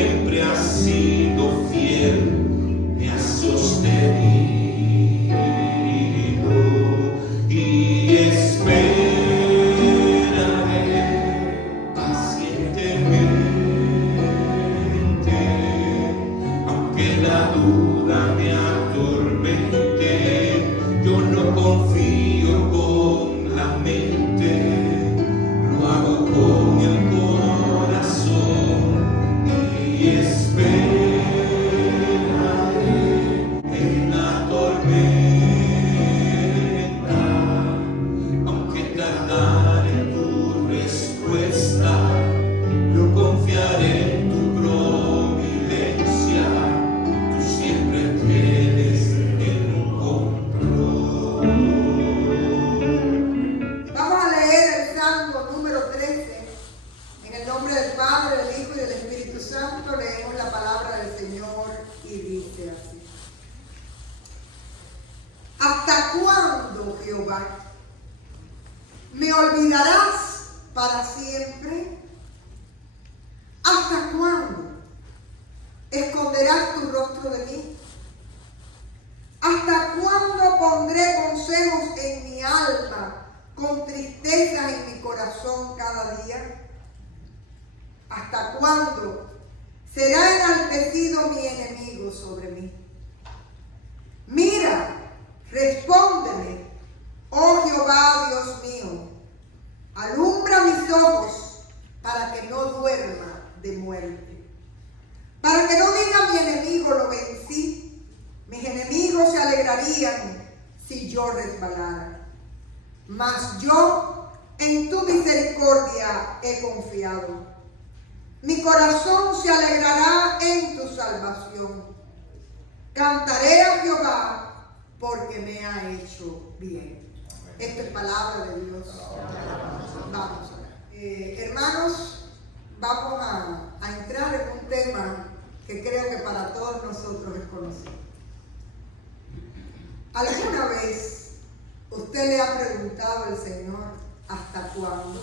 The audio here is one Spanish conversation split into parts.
siempre has sido fiel, me has sostenido y esperaré pacientemente, aunque la duda me atormente, yo no confío con la mente, lo hago con el corazón y esperaré en la tormenta, aunque tardare en tu respuesta, yo confiaré en tu providencia, tú siempre tienes el control. Vamos a leer el Salmo número 13. En el nombre del Padre, del Hijo y del Espíritu Santo leemos la palabra del Señor y dice así. ¿Hasta cuándo, Jehová, me olvidarás para siempre? ¿Hasta cuándo esconderás tu rostro de mí? ¿Hasta cuándo pondré consejos en mi alma, con tristeza en mi corazón cada día? ¿Hasta cuándo será enaltecido mi enemigo sobre mí? Mira, respóndeme, oh Jehová, Dios mío. Alumbra mis ojos para que no duerma de muerte. Para que no diga mi enemigo, lo vencí. Mis enemigos se alegrarían si yo resbalara. Mas yo en tu misericordia he confiado. Mi corazón se alegrará en tu salvación. Cantaré a Jehová porque me ha hecho bien. Esta es palabra de Dios. Vamos a ver. Hermanos, vamos a entrar en un tema que creo que para todos nosotros es conocido. ¿Alguna vez usted le ha preguntado al Señor hasta cuándo?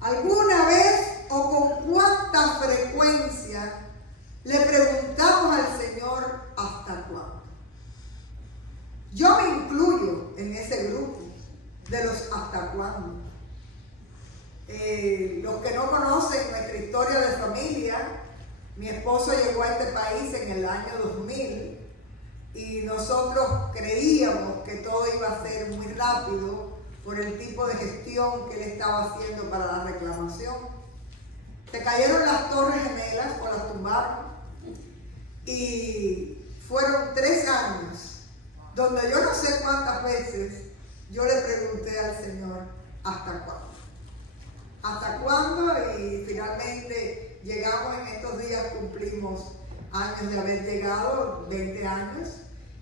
¿Alguna vez o con cuánta frecuencia le preguntamos al Señor hasta cuándo? Yo me incluyo en ese grupo de los hasta cuándo. Los que no conocen nuestra historia de familia, mi esposo llegó a este país en el año 2000 y nosotros creíamos que todo iba a ser muy rápido por el tipo de gestión que él estaba haciendo para la reclamación. Se cayeron las Torres Gemelas o las tumbaron y fueron 3 años donde yo no sé cuántas veces yo le pregunté al Señor ¿hasta cuándo? ¿Hasta cuándo? Y finalmente llegamos en estos días, cumplimos años de haber llegado, 20 años.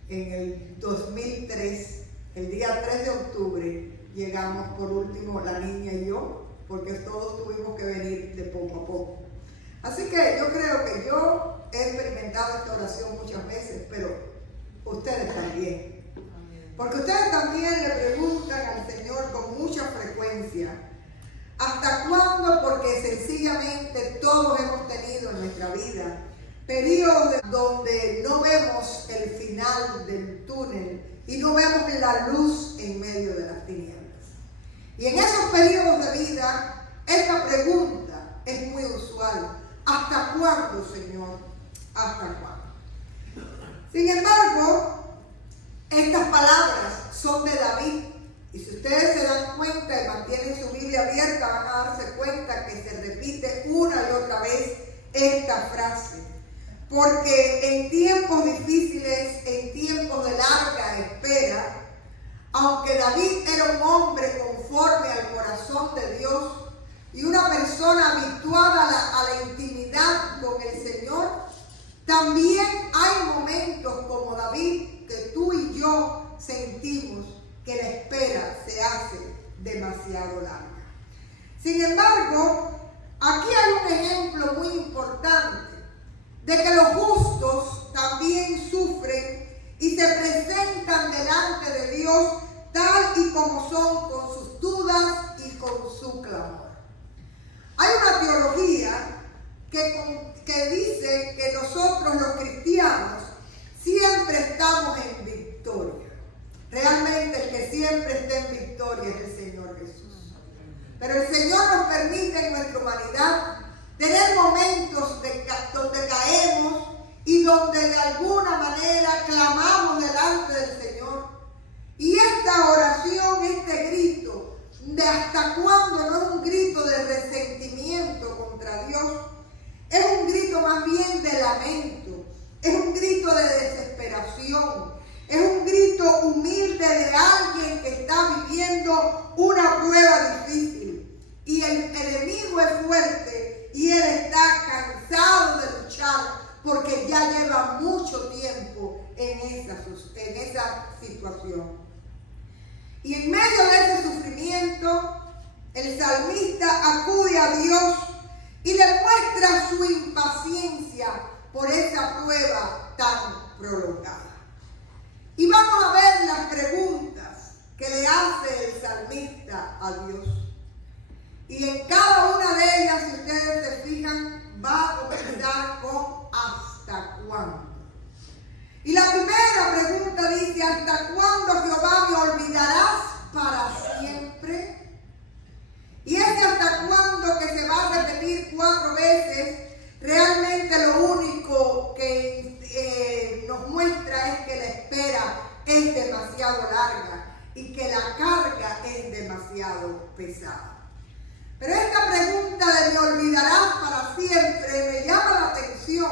En el 2003, el día 3 de octubre, llegamos por último la niña y yo, porque todos tuvimos que venir de poco a poco. Así que yo creo que yo he experimentado esta oración muchas veces, pero ustedes también. Porque ustedes también le preguntan al Señor con mucha frecuencia, ¿hasta cuándo? Porque sencillamente todos hemos tenido en nuestra vida periodos donde no vemos el final del túnel y no vemos la luz en medio de las tinieblas. Y en esos periodos de vida, esta pregunta es muy usual. ¿Hasta cuándo, Señor? ¿Hasta cuándo? Sin embargo, estas palabras son de David. Y si ustedes se dan cuenta y mantienen su Biblia abierta, van a darse cuenta que se repite una y otra vez esta frase. Porque en tiempos difíciles, en tiempos de larga espera, aunque David era un hombre conforme al corazón de Dios y una persona habituada a la intimidad con el Señor, también hay momentos como David que tú y yo sentimos que la espera se hace demasiado larga. Sin embargo, aquí hay un ejemplo muy importante de que los justos también sufren y se presentan delante de Dios tal y como son, con sus dudas y con su clamor. Hay una teología y él está cansado de luchar porque ya lleva mucho tiempo en esa situación. Y en medio de ese sufrimiento, el salmista acude a Dios y le muestra su impaciencia por esa prueba tan prolongada. Y vamos a ver las preguntas que le hace el salmista a Dios. Y en cada una de ellas, si ustedes se fijan, va a comenzar con ¿hasta cuándo? Y la primera pregunta dice: ¿hasta cuándo, Jehová, me olvidarás para siempre? Y ese hasta cuándo, que se va a repetir 4 veces, realmente lo único que nos muestra es que la espera es demasiado larga y que la carga es demasiado pesada. Pero esta pregunta de ¿me olvidarás para siempre? Me llama la atención,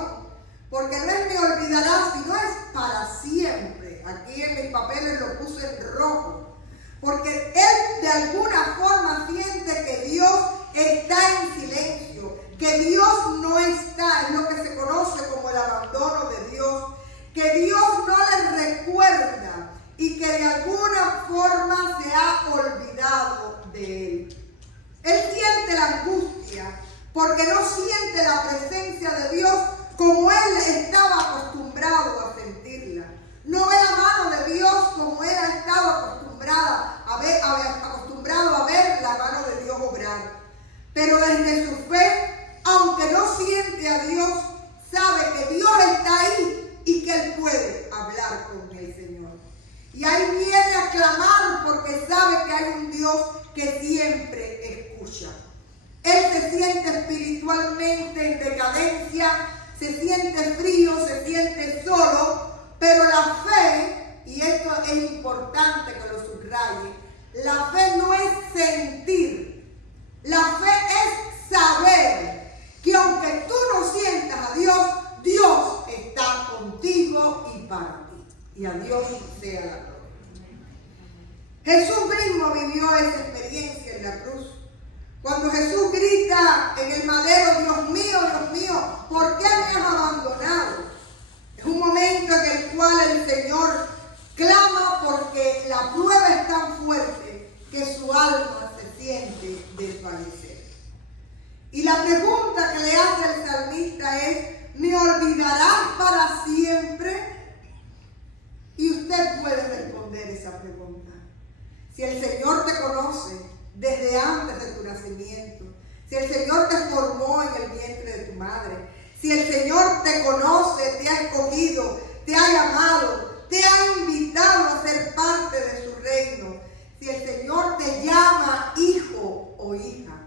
porque no es me olvidarás, sino es para siempre. Aquí en mis papeles lo puse en rojo, porque él de alguna forma siente que Dios está en silencio, que Dios no está, es lo que se conoce como el abandono de Dios, que Dios no le recuerda y que de alguna forma se ha olvidado de él. Él siente la angustia porque no siente la presencia de Dios como él estaba acostumbrado a sentirla. No ve la mano de Dios como él ha estado acostumbrado a ver la mano de Dios obrar. Pero desde su fe, aunque no siente a Dios, sabe que Dios está ahí y que él puede hablar con el Señor. Y ahí viene a clamar porque sabe que hay un Dios que siempre escucha. Él se siente espiritualmente en decadencia, se siente frío, se siente solo, pero la fe, y esto es importante que lo subraye, la fe no es sentir, la fe es saber que aunque tú no sientas a Dios, Dios está contigo y para ti. Y a Dios sea la gloria. Jesús mismo vivió esa experiencia en la cruz. Cuando Jesús grita en el madero: Dios mío, ¿por qué me has abandonado? Es un momento en el cual el Señor clama porque la prueba es tan fuerte que su alma se siente desvanecer. Y la pregunta que le hace el salmista es: ¿me olvidarás para siempre? Y usted puede responder esa pregunta. Si el Señor te conoce desde antes de tu nacimiento, si el Señor te formó en el vientre de tu madre, si el Señor te conoce, te ha escogido, te ha llamado, te ha invitado a ser parte de su reino, si el Señor te llama hijo o hija,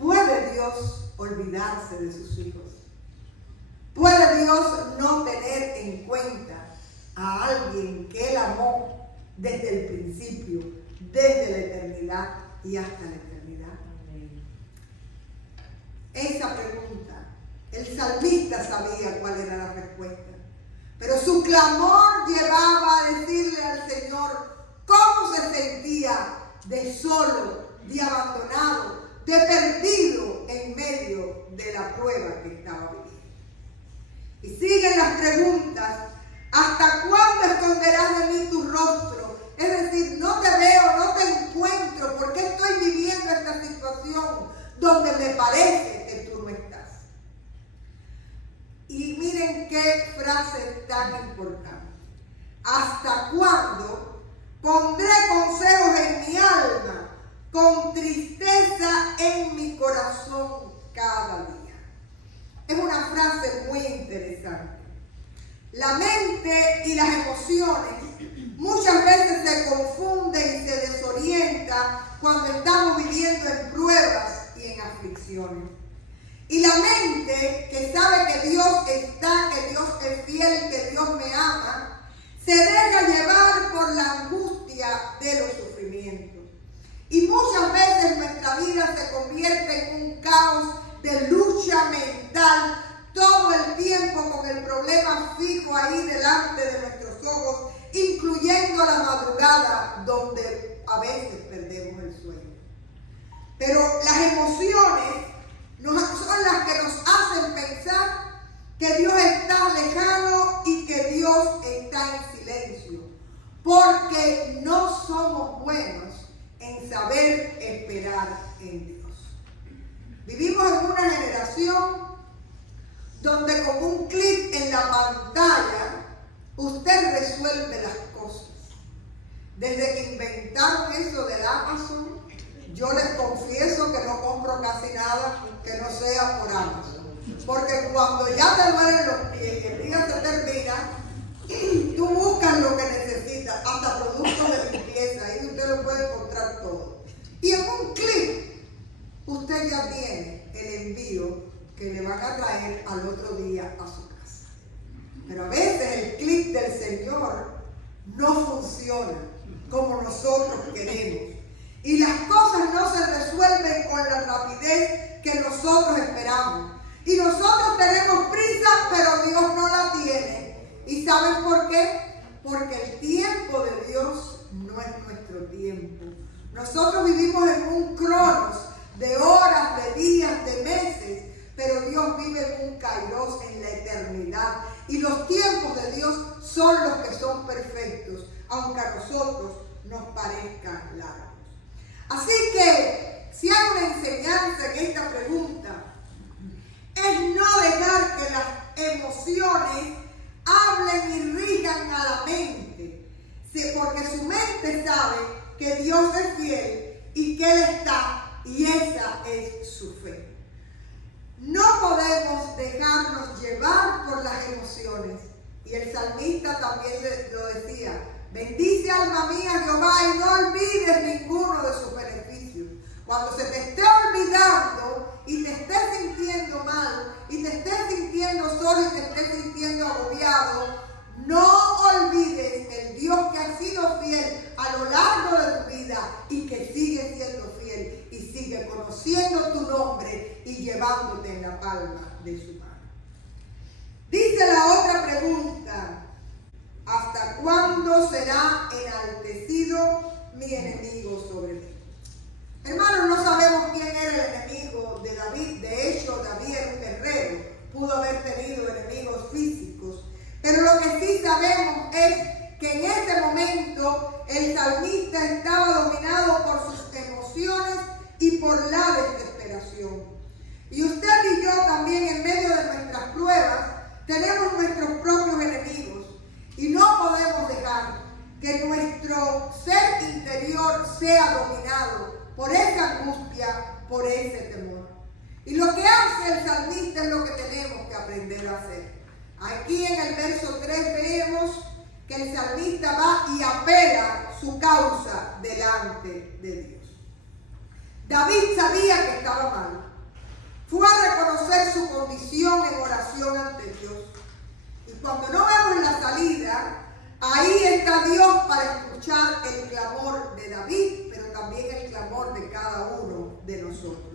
¿puede Dios olvidarse de sus hijos? ¿Puede Dios no tener en cuenta a alguien que Él amó desde el principio, desde la eternidad y hasta la eternidad? Esa pregunta, el salmista sabía cuál era la respuesta, pero su clamor llevaba a decirle al Señor cómo se sentía de solo, de abandonado, de perdido en medio de la prueba que estaba viviendo. Y siguen las preguntas: ¿hasta cuándo esconderás de mí tu rostro? Es decir, no te veo, no te encuentro, ¿por qué estoy viviendo esta situación donde me parece que tú no estás? Y miren qué frase tan importante: ¿hasta cuándo pondré consejos en mi alma, con tristeza en mi corazón cada día? Es una frase muy interesante. La mente y las emociones muchas veces se confunden y se desorientan cuando estamos viviendo en pruebas y en aflicciones. Y la mente, que sabe que Dios está, que Dios es fiel, que Dios me ama, se deja llevar por la angustia de los sufrimientos. Y muchas veces nuestra vida se convierte en un caos de lucha mental, todo el tiempo con el problema fijo ahí delante de nuestros ojos, incluyendo la madrugada donde a veces perdemos el sueño. Pero las emociones son las que Dios está lejano y que Dios está en silencio, porque no somos buenos en saber esperar en Dios. Vivimos en una generación donde con un clic en la pantalla usted resuelve las cosas. Desde que inventaron eso del Amazon, yo les confieso que no compro casi nada que no sea por Amazon. Porque cuando ya te duelen los pies y el día se termina, tú buscas lo que necesitas, hasta productos de limpieza, ahí usted lo puede encontrar todo. Y en un clic, usted ya tiene el envío que le van a traer al otro día a su casa. Pero a veces el clic del Señor no funciona como nosotros queremos. Y las cosas no se resuelven con la rapidez que nosotros esperamos. Y nosotros tenemos prisa, pero Dios no la tiene. ¿Y saben por qué? Porque el tiempo de Dios no es nuestro tiempo. Nosotros vivimos en un cronos de horas, de días, de meses, pero Dios vive en un kairos, en la eternidad. Y los tiempos de Dios son los que son perfectos, aunque a nosotros nos parezcan largos. Así que, si hay una enseñanza en esta pregunta, es no dejar que las emociones hablen y rijan a la mente, porque su mente sabe que Dios es fiel y que Él está, y esa es su fe. No podemos dejarnos llevar por las emociones, y el salmista también lo decía: bendice alma mía Jehová y no olvides ninguno de sus beneficios. Cuando se te esté olvidando y te estés sintiendo mal y te estés sintiendo solo y te estés sintiendo agobiado, no olvides el Dios que ha sido fiel a lo largo de tu vida y que sigue siendo fiel y sigue conociendo tu nombre y llevándote en la palma de su mano. Dice la otra pregunta: ¿hasta cuándo será enaltecido mi enemigo sobre mí? Hermanos, no sabemos quién era el enemigo de David. De hecho, David era un guerrero. Pudo haber tenido enemigos físicos. Pero lo que sí sabemos es que en ese momento el salmista estaba dominado por sus emociones y por la desesperación. Y usted y yo también, en medio de nuestras pruebas, tenemos nuestros propios enemigos. Y no podemos dejar que nuestro ser interior sea dominado por esa angustia, por ese temor. Y lo que hace el salmista es lo que tenemos que aprender a hacer. Aquí en el verso 3 vemos que el salmista va y apela su causa delante de Dios. David sabía que estaba mal. Fue a reconocer su condición en oración ante Dios. Y cuando no vemos la salida, ahí está Dios para escuchar el clamor de David, pero también el clamor de cada uno de nosotros.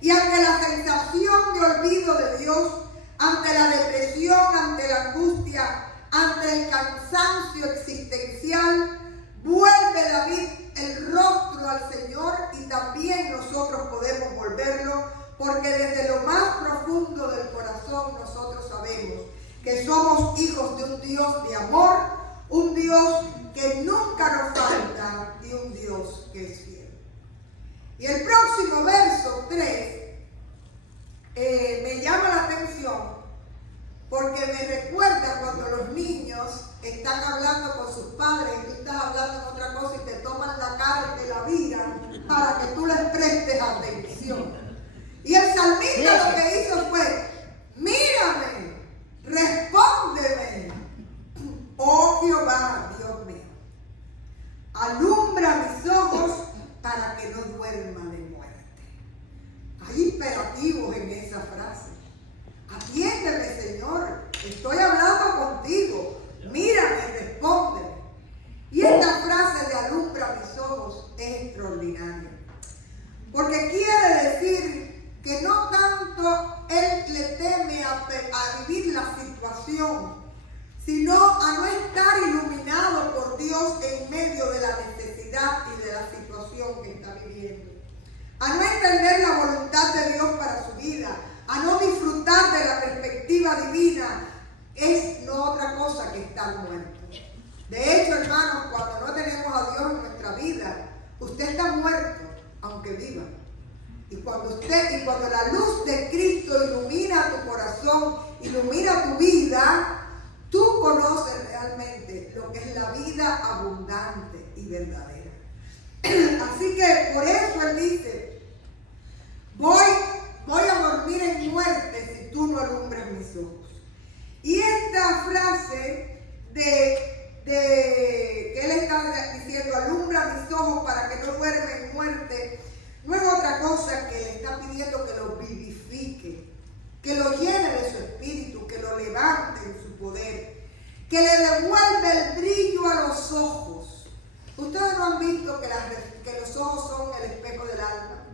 Y ante la sensación de olvido de Dios, ante la depresión, ante la angustia, ante el cansancio existencial, vuelve David el rostro al Señor, y también nosotros podemos volverlo, porque desde lo más profundo del corazón nosotros sabemos que somos hijos de un Dios de amor, un Dios que nunca nos falta y un Dios que es fiel. Y el próximo verso 3 me llama la atención porque me recuerda cuando los niños están hablando con sus padres y tú estás hablando en otra cosa y te toman la cara y te la viran para que tú les prestes atención. Y el salmista lo que hizo fue: mírame, respóndeme, oh Jehová, Dios mío, alumbra mis ojos para que no duerma de muerte. Hay imperativos en esa frase. Atiéndeme, Señor, estoy hablando contigo, mírame, respóndeme. Y esta frase de alumbra mis ojos es extraordinaria, porque quiere decir que no tanto él le teme a vivir la situación, sino a no estar iluminado por Dios en medio de la necesidad y de la situación que está viviendo, a no entender la voluntad de Dios para su vida, a no disfrutar de la perspectiva divina ilumina tu corazón, ilumina tu vida, tú conoces realmente lo que es la vida abundante y verdadera. Así que por eso Él dice, voy a dormir en muerte si tú no alumbras mis ojos. Y esta frase que Él está diciendo, alumbra mis ojos para que no duerma en muerte, no es otra cosa que le está pidiendo que lo vivifique, que lo llene de su espíritu, que lo levante en su poder, que le devuelva el brillo a los ojos. Ustedes no han visto que los ojos son el espejo del alma,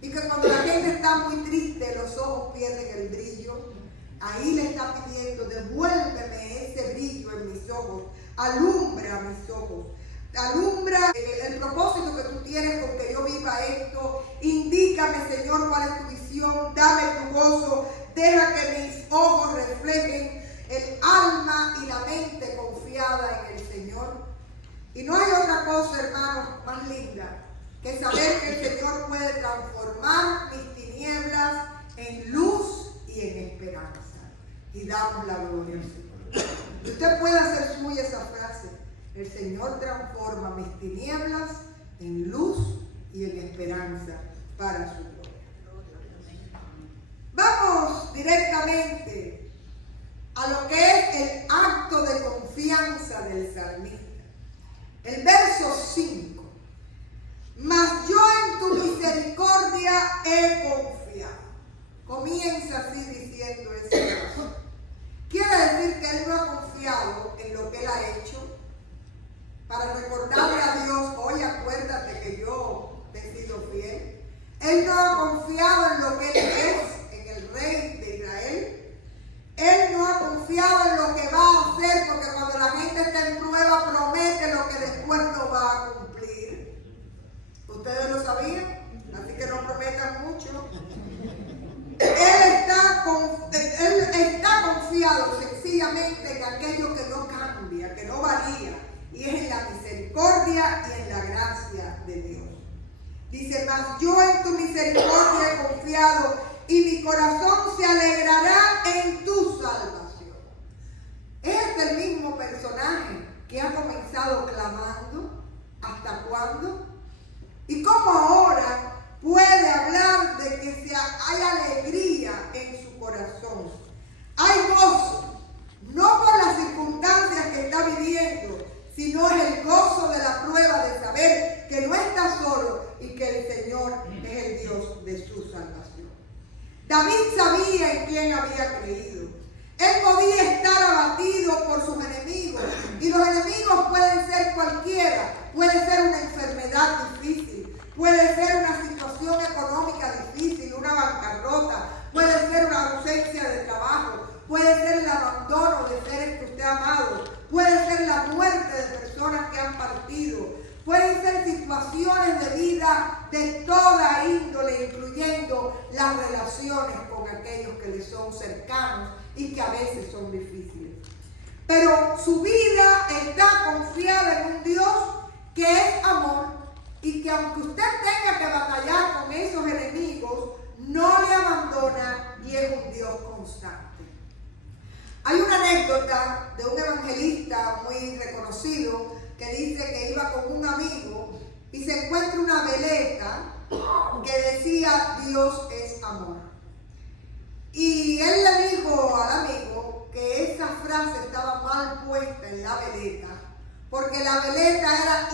y que cuando la gente está muy triste, los ojos pierden el brillo. Ahí le está pidiendo, devuélveme ese brillo en mis ojos, alumbra mis ojos, alumbra el propósito que tú tienes con que yo viva esto. Indícame, Señor, cuál es tu visión, dame tu gozo, deja que mis ojos reflejen el alma y la mente confiada en el Señor. Y no hay otra cosa, hermanos, más linda que saber que el Señor puede transformar mis tinieblas en luz y en esperanza. Y damos la gloria al Señor. Y usted puede hacer suya esa frase: el Señor transforma mis tinieblas en luz y en esperanza para su gloria. Vamos directamente a lo que es el acto de confianza del salmista. El verso 5. Mas yo en tu misericordia he confiado. Comienza así diciendo ese verso. Quiere decir que él no ha confiado en lo que él ha hecho para recordarle a Dios, oye, acuérdate que yo te he sido fiel. Él no ha confiado en lo que él es, en el rey de Israel. Él no ha confiado en lo que va a hacer, porque cuando la gente está en prueba promete lo que después no va a cumplir. ¿Ustedes lo sabían? Así que no prometan mucho. Él está confiado sencillamente en aquello que no cambia, que no varía, y es en la misericordia y en la gracia de Dios. Dice, mas yo en tu misericordia he confiado y mi corazón se alegrará en tu salvación. Es el mismo personaje que ha comenzado clamando. ¿Hasta cuándo? ¿Y cómo ahora puede hablar de que hay alegría en su corazón? Hay gozo, no por las circunstancias que está viviendo, sino es el gozo de la prueba de saber que no está solo y que el Señor es el Dios de su salvación. David sabía en quién había creído. Él podía estar abatido por sus enemigos, y los enemigos pueden ser cualquiera. Puede ser una enfermedad difícil, puede ser una situación económica difícil, una bancarrota, puede ser una ausencia de trabajo, puede ser el abandono de seres que usted ha amado, puede ser la muerte de personas que han partido, pueden ser situaciones de vida de toda índole, incluyendo las relaciones con aquellos que le son cercanos y que a veces son difíciles. Pero su vida está confiada en un Dios que es amor, y que aunque usted tenga que batallar con esos enemigos, no le abandona y es un Dios constante. Hay una anécdota de un evangelista muy reconocido que dice que iba con un amigo y se encuentra una veleta que decía Dios es amor. Y él le dijo al amigo que esa frase estaba mal puesta en la veleta, porque la veleta era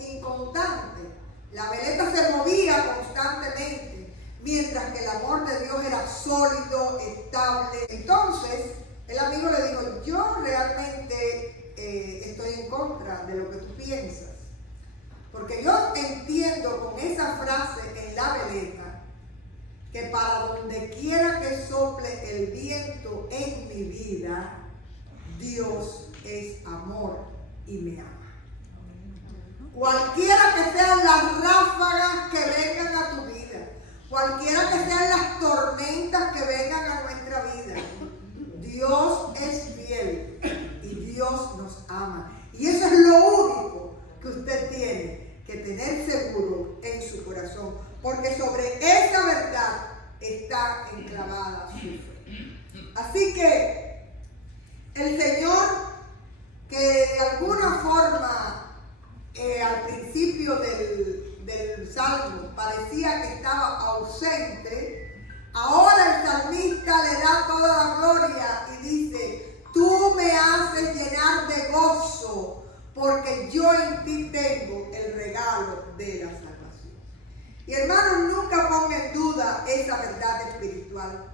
inconstante. La veleta se movía constantemente, mientras que el amor de Dios era sólido, estable. Entonces, el amigo le dijo, yo realmente estoy en contra de lo que tú piensas, porque yo entiendo con esa frase en la veleta que para donde quiera que sople el viento en mi vida, Dios es amor y me ama. Cualquiera que sean las ráfagas que vengan a tu vida, cualquiera que sean las tormentas que vengan a nuestra vida, Dios es fiel y Dios nos ama. Y eso es lo único que usted tiene que tener seguro en su corazón, porque sobre esa verdad está enclavada su fe. Así que el Señor, que de alguna forma al principio del Salmo parecía que estaba ausente, ahora el salmista le da toda la gloria y dice: tú me haces llenar de gozo, porque yo en ti tengo el regalo de la salvación. Y hermanos, nunca pongan en duda esa verdad espiritual,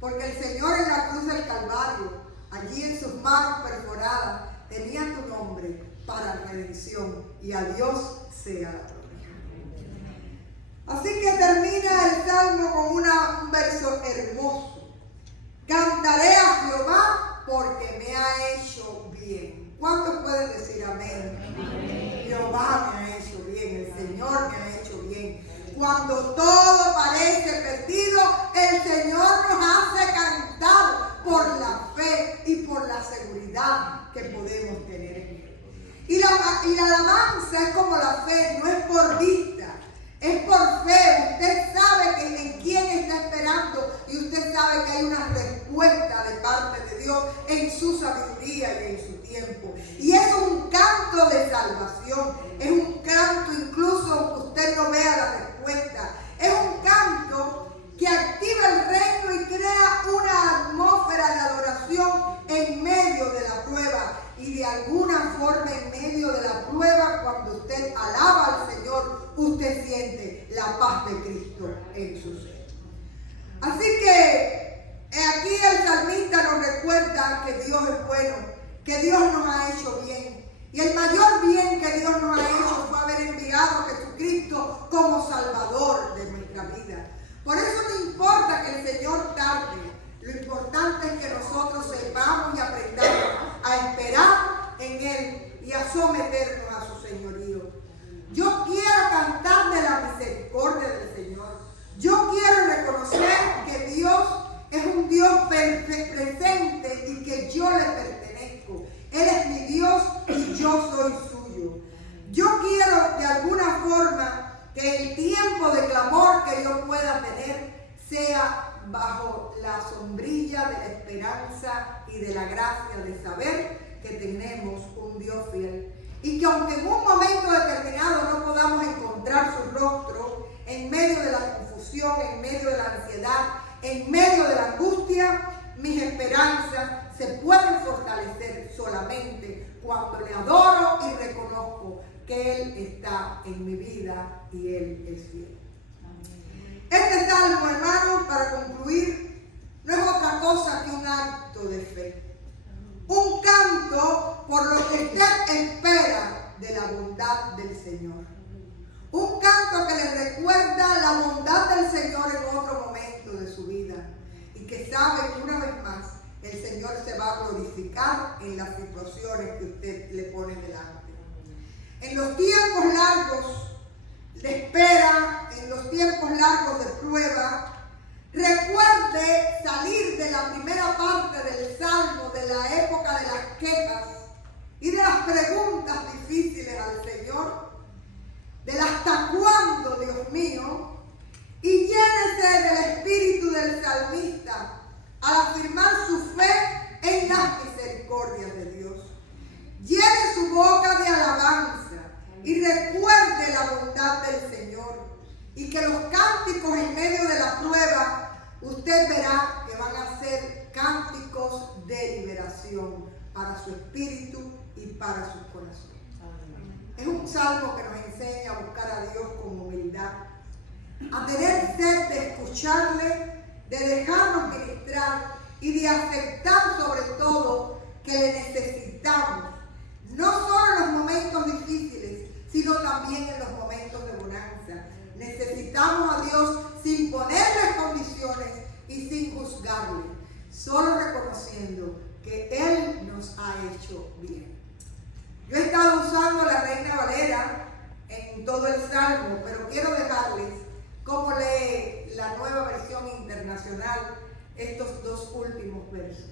porque el Señor en la cruz del Calvario, allí en sus manos perforadas, tenía tu nombre para redención, y a Dios sea la gloria. Así que termina el Salmo con un verso hermoso: cantaré a Jehová porque me ha hecho bien. ¿Cuántos pueden decir amén? Amén. Jehová me ha hecho bien, el Señor me ha hecho bien. Cuando todo parece perdido, el Señor nos hace cantar por la fe y por la seguridad que podemos tener en Él. Y la alabanza es como la fe, no es por vista, es por fe. Usted sabe que en quién está esperando y usted sabe que hay una respuesta de parte de Dios en su sabiduría y en su tiempo. Y es un canto de salvación, es un canto incluso aunque usted no vea la respuesta. Es un canto que activa el reino y crea una atmósfera de adoración en medio de la prueba. Y de alguna forma en medio de la prueba, cuando usted alaba al Señor, usted siente la paz de Cristo en su ser. Así que aquí el salmista nos recuerda que Dios es bueno, que Dios nos ha hecho bien. Y el mayor bien que Dios nos ha hecho fue haber enviado a Jesucristo como Salvador de nuestra vida. Por eso no importa que el Señor tarde, lo importante es que nosotros sepamos y aprendamos a esperar en Él y a someternos a su señorío. Yo quiero cantar de la misericordia del Señor. Yo quiero reconocer que Dios es un Dios presente y que yo le pertenezco. Él es mi Dios y yo soy suyo. Yo quiero de alguna forma que el tiempo de clamor que yo pueda tener sea bajo la sombrilla de la esperanza y de la gracia de saber que tenemos un Dios fiel. Y que aunque en un momento determinado no podamos encontrar su rostro, en medio de la confusión, en medio de la ansiedad, en medio de la angustia, mis esperanzas se pueden fortalecer solamente cuando le adoro y reconozco que Él está en mi vida y Él es fiel. Este salmo, hermanos, para concluir, no es otra cosa que un acto de fe. Un canto por lo que usted espera de la bondad del Señor. Un canto que le recuerda la bondad del Señor en otro momento de su vida. Y que sabe que una vez más el Señor se va a glorificar en las situaciones que usted le pone delante. En los tiempos largos de espera, en los tiempos largos de prueba, recuerde salir de la primera parte del Salmo, de la época de las quejas y de las preguntas difíciles al Señor, del hasta cuándo, Dios mío, y llénese del espíritu del salmista al afirmar su fe en las misericordias de Dios. Llene su boca de alabanza y recuerde la bondad del Señor, y que los cánticos en medio de la prueba usted verá que van a ser cánticos de liberación para su espíritu y para su corazón. Es un salmo que nos enseña a buscar a Dios con humildad, a tener sed de escucharle, de dejarnos ministrar y de aceptar sobre todo que le necesitamos, no solo en los momentos difíciles, sino también en los momentos de bonanza. Necesitamos a Dios sin ponerle condiciones y sin juzgarle, solo reconociendo que Él nos ha hecho bien. Yo he estado usando la Reina Valera en todo el Salmo, pero quiero dejarles cómo lee la Nueva Versión Internacional estos dos últimos versos.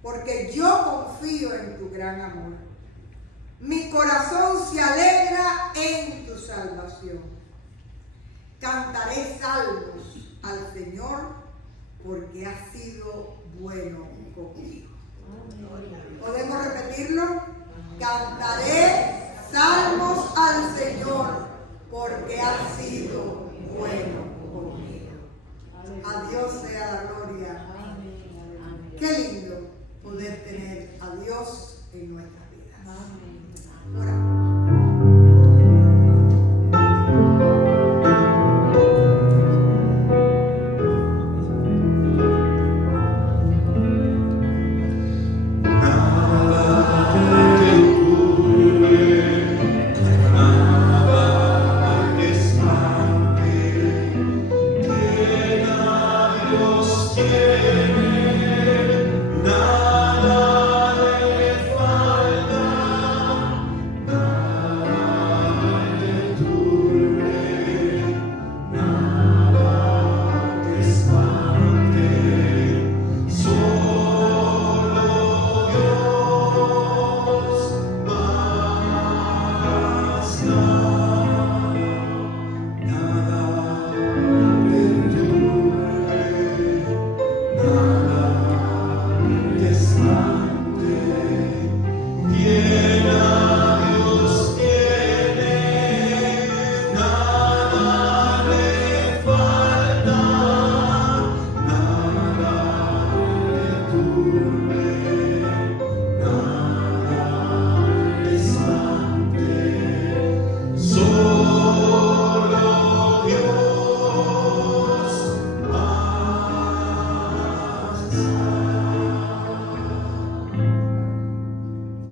Porque yo confío en tu gran amor. Mi corazón se alegra en tu salvación. Cantaré salmos al Señor porque has sido bueno conmigo. ¿Podemos repetirlo? Cantaré salmos al Señor porque ha sido bueno conmigo. A Dios sea la gloria. Qué lindo poder tener a Dios en nuestras vidas. Oramos. Yeah.